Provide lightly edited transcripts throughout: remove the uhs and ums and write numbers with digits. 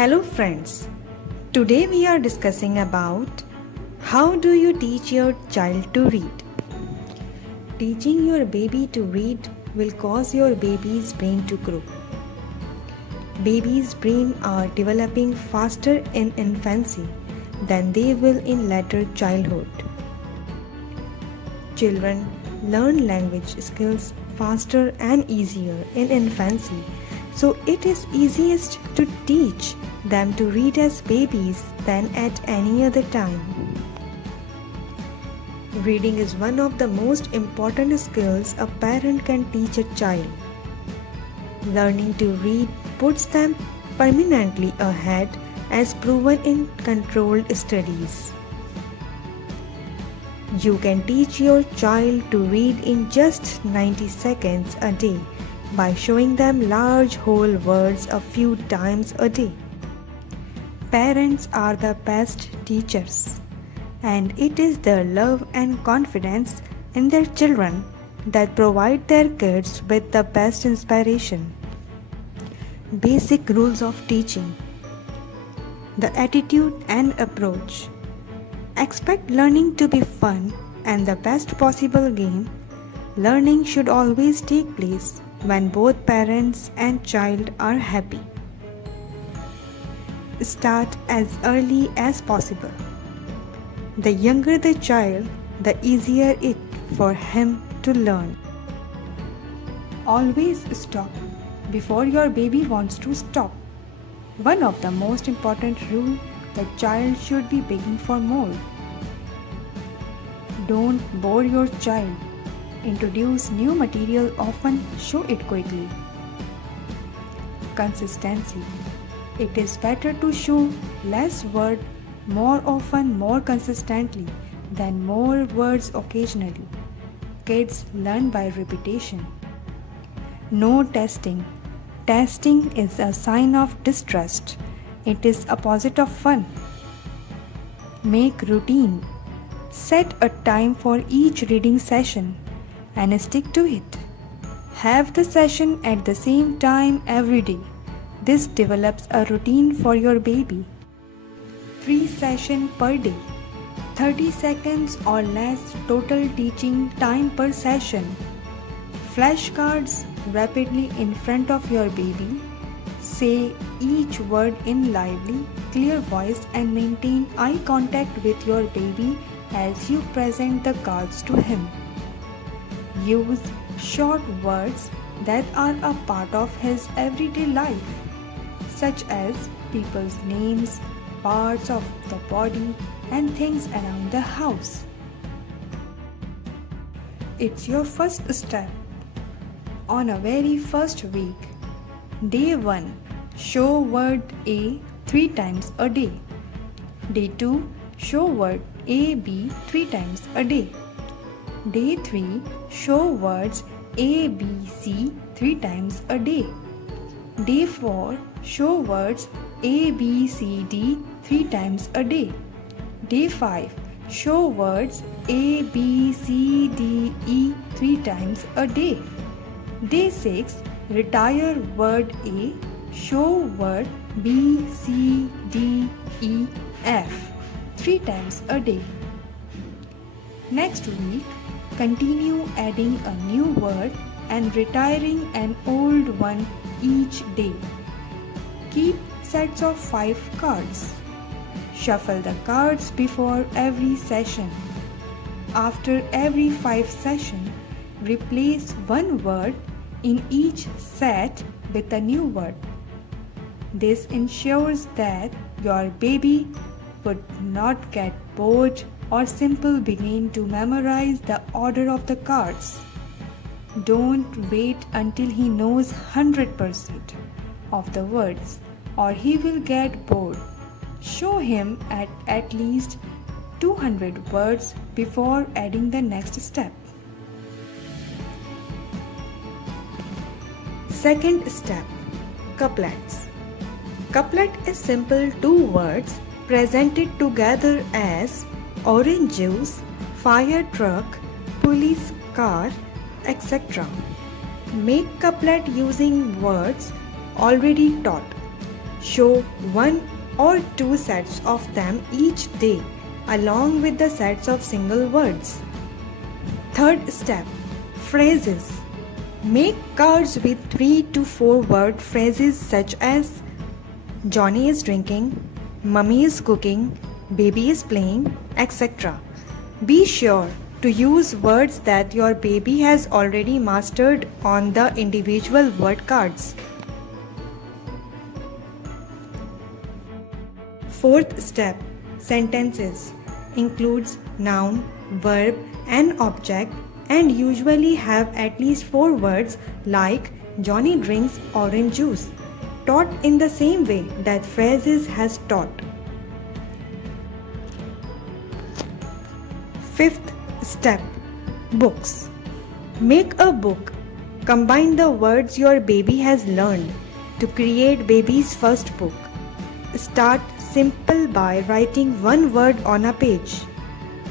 Hello friends. Today we are discussing about how do you teach your child to read. Teaching your baby to read will cause your baby's brain to grow. Babies' brain are developing faster in infancy than they will in later childhood. Children learn language skills faster and easier in infancy, so it is easiest to teach them to read as babies than at any other time. Reading is one of the most important skills a parent can teach a child. Learning to read puts them permanently ahead, as proven in controlled studies. You can teach your child to read in just 90 seconds a day by showing them large whole words a few times a day. Parents are the best teachers, and it is their love and confidence in their children that provide their kids with the best inspiration. Basic rules of teaching: the attitude and approach. Expect learning to be fun and the best possible game. Learning should always take place when both parents and child are happy. Start as early as possible. The younger the child, the easier it for him to learn. Always stop before your baby wants to stop. One of the most important rules: the child should be begging for more. Don't bore your child. Introduce new material often, show it quickly. Consistency. It is better to show less word more often, more consistently, than more words occasionally. Kids learn by repetition. No testing. Testing is a sign of distrust. It is opposite of fun. Make routine. Set a time for each reading session and stick to it. Have the session at the same time every day. This develops a routine for your baby. 3 sessions per day. 30 seconds or less total teaching time per session. Flashcards rapidly in front of your baby. Say each word in lively, clear voice and maintain eye contact with your baby as you present the cards to him. Use short words that are a part of his everyday life, such as people's names, parts of the body, and things around the house. It's your first step. On a very first week, Day 1, show word A 3 times a day. Day 2, show word A, B 3 times a day. Day 3, show words A, B, C 3 times a day. Day 4, show words A, B, C, D 3 times a day. Day 5, show words A, B, C, D, E 3 times a day. Day 6, retire word A, show word B, C, D, E, F 3 times a day. Next week, continue adding a new word and retiring an old one each day. Keep sets of 5 cards. Shuffle the cards before every session. After every 5 sessions, replace one word in each set with a new word. This ensures that your baby would not get bored or simply begin to memorize the order of the cards. Don't wait until he knows 100% of the words or he will get bored. Show him at least 200 words before adding the next step. Second step, couplets. Couplet is simple 2 words presented together as orange juice, fire truck, police car, etc. Make couplet using words already taught. Show one or two sets of them each day along with the sets of single words. Third step, phrases. Make cards with 3 to 4 word phrases such as Johnny is drinking, Mummy is cooking, Baby is playing, etc. Be sure to use words that your baby has already mastered on the individual word cards. Fourth step, sentences. Includes noun, verb and object and usually have at least 4 words like Johnny drinks orange juice, taught in the same way that phrases has taught. Fifth step, books. Make a book. Combine the words your baby has learned to create baby's first book. Start simple by writing one word on a page.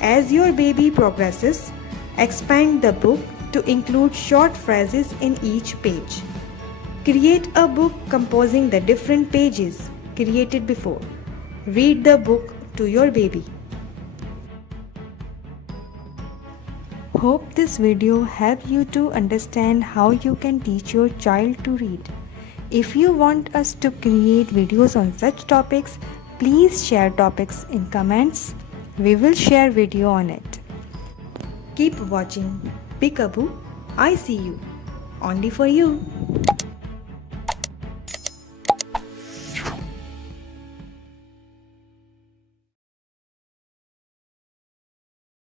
As your baby progresses, expand the book to include short phrases in each page. Create a book composing the different pages created before. Read the book to your baby. Hope this video helped you to understand how you can teach your child to read. If you want us to create videos on such topics, please share topics in comments. We will share video on it. Keep watching Peekaboo, I See You, only for you.